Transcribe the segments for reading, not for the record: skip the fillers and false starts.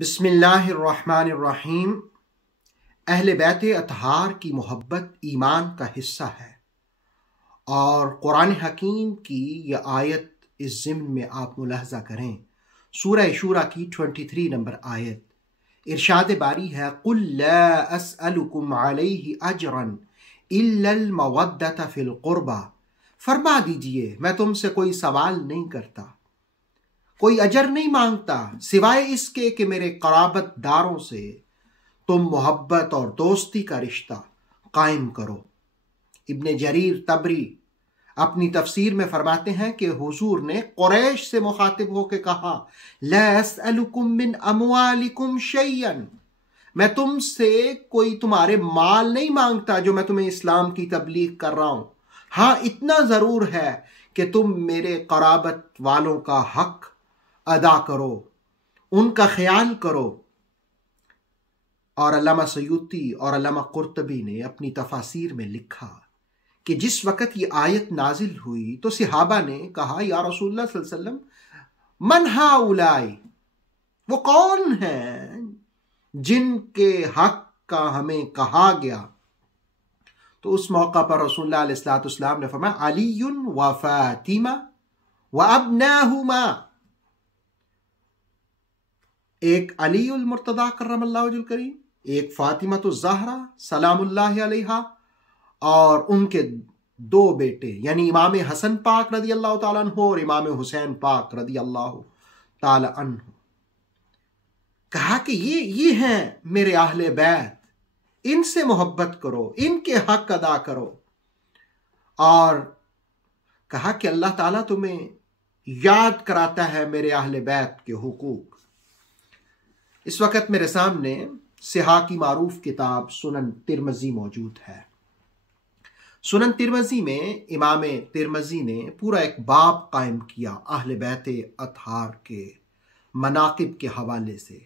بسم اللہ الرحمن الرحیم۔ اہل بیت اطہار کی محبت ایمان کا حصہ ہے، اور قرآن حکیم کی یہ آیت اس ضمن میں آپ ملاحظہ کریں، سورہ شورى کی 23 نمبر آیت، ارشاد باری ہے قُلْ لَا أَسْأَلُكُمْ عَلَيْهِ أَجْرًا إِلَّا الْمَوَدَّةَ فِي الْقُرْبَى، فرما دیجئے میں تم سے کوئی سوال نہیں کرتا، کوئی اجر نہیں مانگتا سوائے اس کے کہ میرے قرابت داروں سے تم محبت اور دوستی کا رشتہ قائم کرو۔ ابن جریر طبری اپنی تفسیر میں فرماتے ہیں کہ حضور نے قریش سے مخاطب ہو کے کہا لا اسألکم من اموالکم شیئا، میں تم سے کوئی تمہارے مال نہیں مانگتا جو میں تمہیں اسلام کی تبلیغ کر رہا ہوں، ہاں اتنا ضرور ہے کہ تم میرے قرابت والوں کا حق ادا کرو، ان کا خیال کرو۔ اور علامہ سیوطی اور علامہ قرطبی نے اپنی تفاسیر میں لکھا کہ جس وقت یہ آیت نازل ہوئی تو صحابہ نے کہا یا رسول اللہ صلی اللہ علیہ وسلم من ہؤلاء، وہ کون ہیں جن کے حق کا ہمیں کہا گیا؟ تو اس موقع پر رسول اللہ علیہ السلام نے فرمایا علی و فاطمہ و ابناہما، ایک علی المرتضی کرم اللہ وجہ الکریم، ایک فاطمہ الزہرا سلام اللہ علیہا، اور ان کے دو بیٹے یعنی امام حسن پاک رضی اللہ تعالیٰ عنہ اور امام حسین پاک رضی اللہ تعالیٰ عنہ۔ کہا کہ یہ ہیں میرے اہل بیت، ان سے محبت کرو، ان کے حق ادا کرو، اور کہا کہ اللہ تعالیٰ تمہیں یاد کراتا ہے میرے اہل بیت کے حقوق۔ اس وقت میرے سامنے صحاح کی معروف کتاب سنن ترمذی موجود ہے۔ سنن ترمذی میں امام ترمذی نے پورا ایک باب قائم کیا اہل بیت اطہار کے مناقب کے حوالے سے۔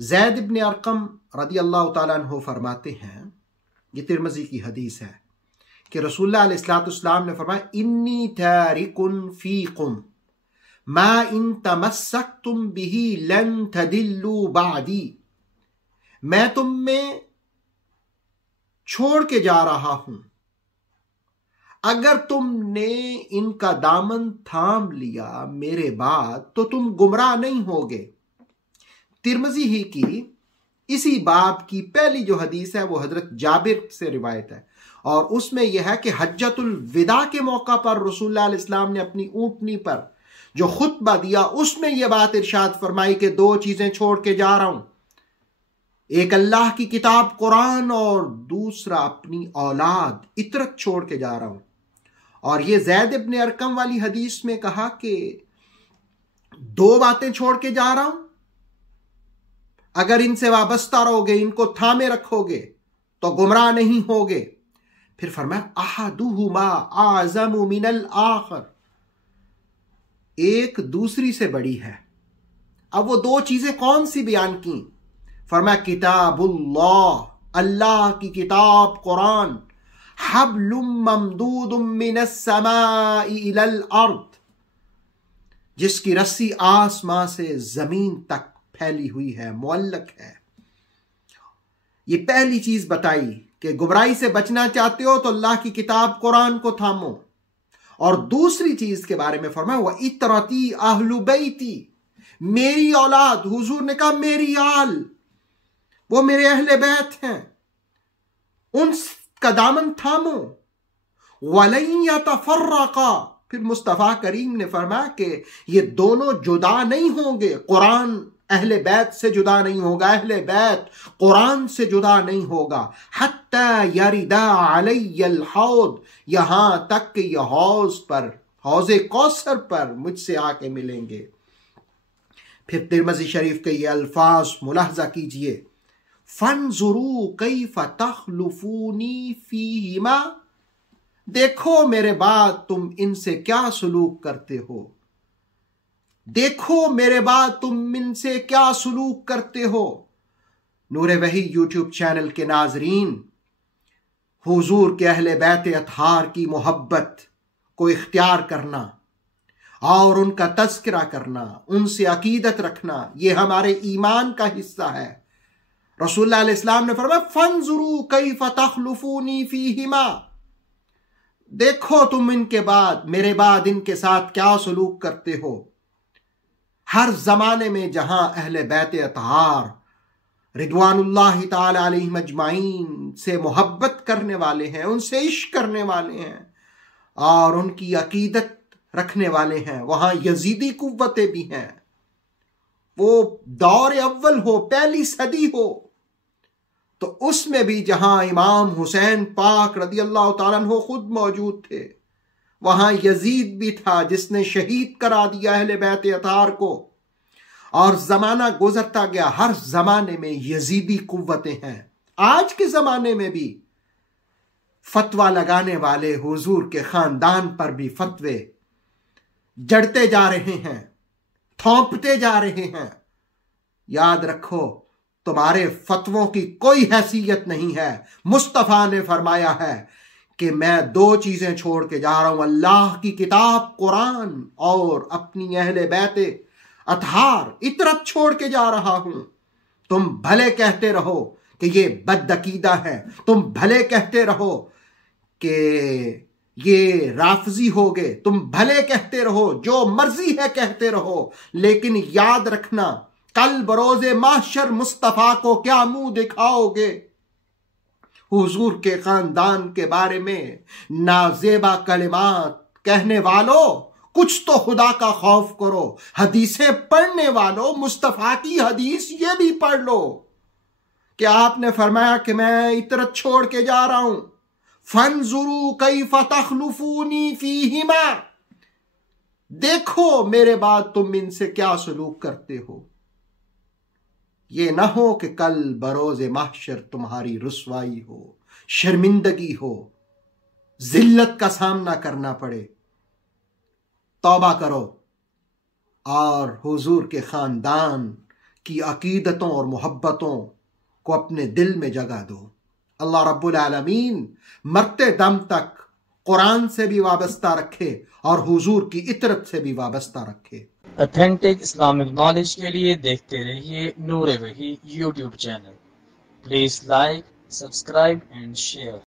زید بن ارقم رضی اللہ تعالیٰ عنہ فرماتے ہیں، یہ ترمذی کی حدیث ہے کہ رسول اللہ علیہ السلام نے فرمایا انی تارک فیکم ما ان تمسکتم به لن تدلوا بعدی، میں تم میں چھوڑ کے جا رہا ہوں، اگر تم نے ان کا دامن تھام لیا میرے بعد تو تم گمراہ نہیں ہوگے۔ ترمذی ہی کی اسی باب کی پہلی جو حدیث ہے وہ حضرت جابر سے روایت ہے، اور اس میں یہ ہے کہ حجۃ الوداع کے موقع پر رسول اللہ علیہ السلام نے اپنی اونٹنی پر جو خطبہ دیا اس میں یہ بات ارشاد فرمائی کہ دو چیزیں چھوڑ کے جا رہا ہوں، ایک اللہ کی کتاب قرآن اور دوسرا اپنی اولاد عطرت چھوڑ کے جا رہا ہوں۔ اور یہ زید ابن ارقم والی حدیث میں کہا کہ دو باتیں چھوڑ کے جا رہا ہوں، اگر ان سے وابستہ رہو گے، ان کو تھامے رکھو گے تو گمراہ نہیں ہوگے۔ پھر فرمایا احدہما اعظم من الآخر، ایک دوسری سے بڑی ہے۔ اب وہ دو چیزیں کون سی بیان کی؟ فرمایا کتاب اللہ، اللہ کی کتاب قرآن، حبل ممدود من السماء الى الارض، جس کی رسی آسمان سے زمین تک پھیلی ہوئی ہے، معلق ہے۔ یہ پہلی چیز بتائی کہ گمراہی سے بچنا چاہتے ہو تو اللہ کی کتاب قرآن کو تھامو، اور دوسری چیز کے بارے میں فرمایا وَإِطْرَتِي أَهْلُ بَيْتِي، میری اولاد، حضور نے کہا میری آل، وہ میرے اہل بیت ہیں، ان کا دامن تھامو۔ وَلَن يَتَفَرَّقَا، پھر مصطفیٰ کریم نے فرمایا کہ یہ دونوں جدا نہیں ہوں گے، قرآن اہل بیت سے جدا نہیں ہوگا، اہل بیت قرآن سے جدا نہیں ہوگا، حتی یردا علی الحوض، یہاں تک کہ یہ حوض پر، حوض کوثر پر مجھ سے آ کے ملیں گے۔ پھر ترمذی شریف کے یہ الفاظ ملاحظہ کیجئے فانظروا کیف تخلفونی فیہما، دیکھو میرے بعد تم ان سے کیا سلوک کرتے ہو، دیکھو میرے بعد تم ان سے کیا سلوک کرتے ہو۔ نور وحی یوٹیوب چینل کے ناظرین، حضور کے اہل بیت اطہار کی محبت کو اختیار کرنا اور ان کا تذکرہ کرنا، ان سے عقیدت رکھنا، یہ ہمارے ایمان کا حصہ ہے۔ رسول اللہ علیہ السلام نے فرمایا فانظروا کیف تخلفونی فیہما، دیکھو تم ان کے بعد، میرے بعد ان کے ساتھ کیا سلوک کرتے ہو۔ ہر زمانے میں جہاں اہل بیت اطہار رضوان اللہ تعالی علیہم اجمعین سے محبت کرنے والے ہیں، ان سے عشق کرنے والے ہیں اور ان کی عقیدت رکھنے والے ہیں، وہاں یزیدی قوتیں بھی ہیں، وہ دور اول ہو، پہلی صدی ہو، تو اس میں بھی جہاں امام حسین پاک رضی اللہ تعالیٰ عنہ خود موجود تھے، وہاں یزید بھی تھا جس نے شہید کرا دیا اہل بیت اطہار کو، اور زمانہ گزرتا گیا، ہر زمانے میں یزیدی قوتیں ہیں۔ آج کے زمانے میں بھی فتویٰ لگانے والے حضور کے خاندان پر بھی فتوے جڑتے جا رہے ہیں، تھونپتے جا رہے ہیں۔ یاد رکھو تمہارے فتووں کی کوئی حیثیت نہیں ہے۔ مصطفیٰ نے فرمایا ہے کہ میں دو چیزیں چھوڑ کے جا رہا ہوں، اللہ کی کتاب قرآن اور اپنی اہل بیت اطہار عطرت چھوڑ کے جا رہا ہوں۔ تم بھلے کہتے رہو کہ یہ بد عقیدہ ہے، تم بھلے کہتے رہو کہ یہ رافضی ہوگے، تم بھلے کہتے رہو، جو مرضی ہے کہتے رہو، لیکن یاد رکھنا کل بروز محشر مصطفیٰ کو کیا منہ دکھاؤ گے؟ حضور کے خاندان کے بارے میں نازیبا کلمات کہنے والوں، کچھ تو خدا کا خوف کرو۔ حدیثیں پڑھنے والوں، مصطفیٰ کی حدیث یہ بھی پڑھ لو کہ آپ نے فرمایا کہ میں عطرت چھوڑ کے جا رہا ہوں، فانظروا کیف تخلفونی فیہما، دیکھو میرے بعد تم ان سے کیا سلوک کرتے ہو۔ یہ نہ ہو کہ کل بروز محشر تمہاری رسوائی ہو، شرمندگی ہو، ذلت کا سامنا کرنا پڑے۔ توبہ کرو اور حضور کے خاندان کی عقیدتوں اور محبتوں کو اپنے دل میں جگہ دو۔ اللہ رب العالمین مرتے دم تک قرآن سے بھی وابستہ رکھے اور حضور کی عطرت سے بھی وابستہ رکھے۔ اتھینٹک اسلامک نالج کے لیے دیکھتے رہیے نور وحی YouTube channel. Please like, subscribe and share.